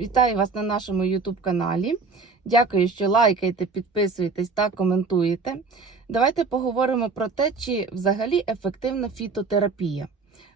Вітаю вас на нашому YouTube каналі. Дякую, що лайкаєте, підписуєтесь та коментуєте. Давайте поговоримо про те, чи взагалі ефективна фітотерапія.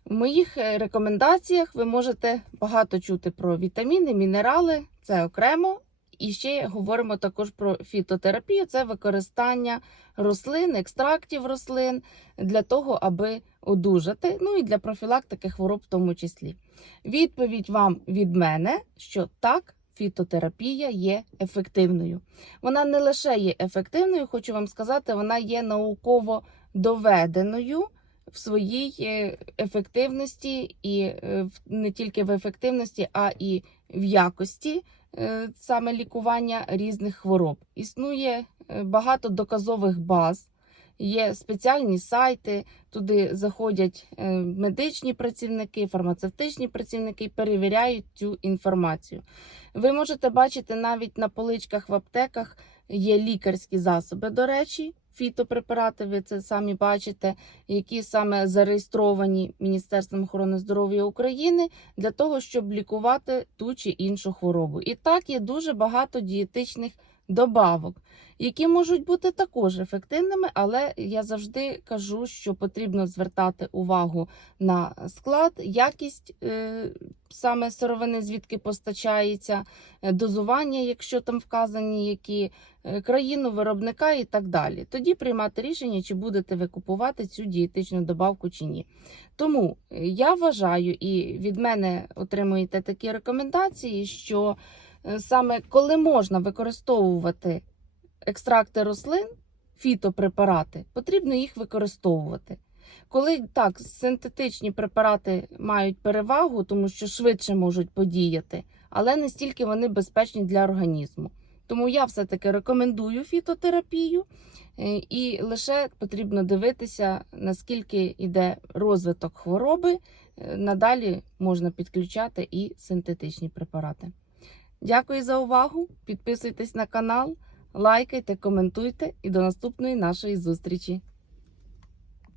В моїх е, рекомендаціях ви можете багато чути про вітаміни, мінерали, це окремо. І ще говоримо також про фітотерапію це використання рослин, екстрактів рослин для того, аби одужати, ну і для профілактики хвороб в тому числі. Відповідь вам від мене, що так, фітотерапія є ефективною. Вона не лише є ефективною, хочу вам сказати, вона є науково доведеною в своїй е, ефективності, і е, не тільки в ефективності, а і в якості е, саме лікування різних хвороб. Існує е, багато доказових баз. Є спеціальні сайти, туди заходять е, медичні працівники, фармацевтичні працівники перевіряють цю інформацію. Ви можете бачити навіть на поличках в аптеках є лікарські засоби, до речі, фітопрепарати, ви це самі бачите, які саме зареєстровані Міністерством охорони здоров'я України для того, щоб лікувати ту чи іншу хворобу. І так є дуже багато дієтичних добавок які можуть бути також ефективними, але я завжди кажу, що потрібно звертати увагу на склад, якість е, саме сировини, звідки постачається, е, дозування, якщо там вказані, які е, країну виробника і так далі. Тоді приймати рішення, чи будете ви купувати цю дієтичну добавку чи ні. Тому я вважаю і від мене отримуєте такі рекомендації, що саме коли можна використовувати екстракти рослин, фітопрепарати, потрібно їх використовувати. Коли так, синтетичні препарати мають перевагу, тому що швидше можуть подіяти, але не стільки вони безпечні для організму. Тому я все-таки рекомендую фітотерапію, е, і лише потрібно дивитися, наскільки йде розвиток хвороби. Е, Надалі можна підключати і синтетичні препарати. Дякую за увагу! Підписуйтесь на канал, лайкайте, коментуйте і до наступної нашої зустрічі.